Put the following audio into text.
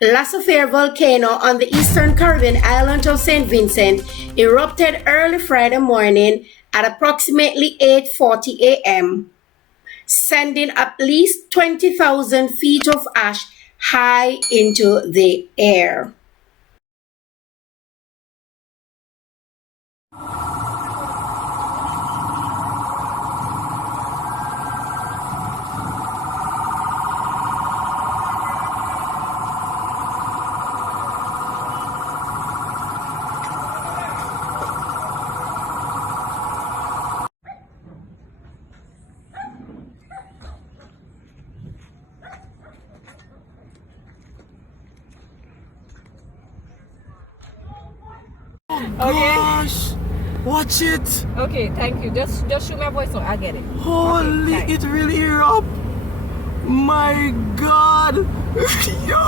Volcano on the eastern Caribbean island of St. Vincent erupted early Friday morning at approximately 8:40 a.m., sending at least 20,000 feet of ash high into the air. Okay. Gosh, watch it. Okay, thank you. Just show my voice so I get it. Holy, Okay, it really erupt. My God. Yo.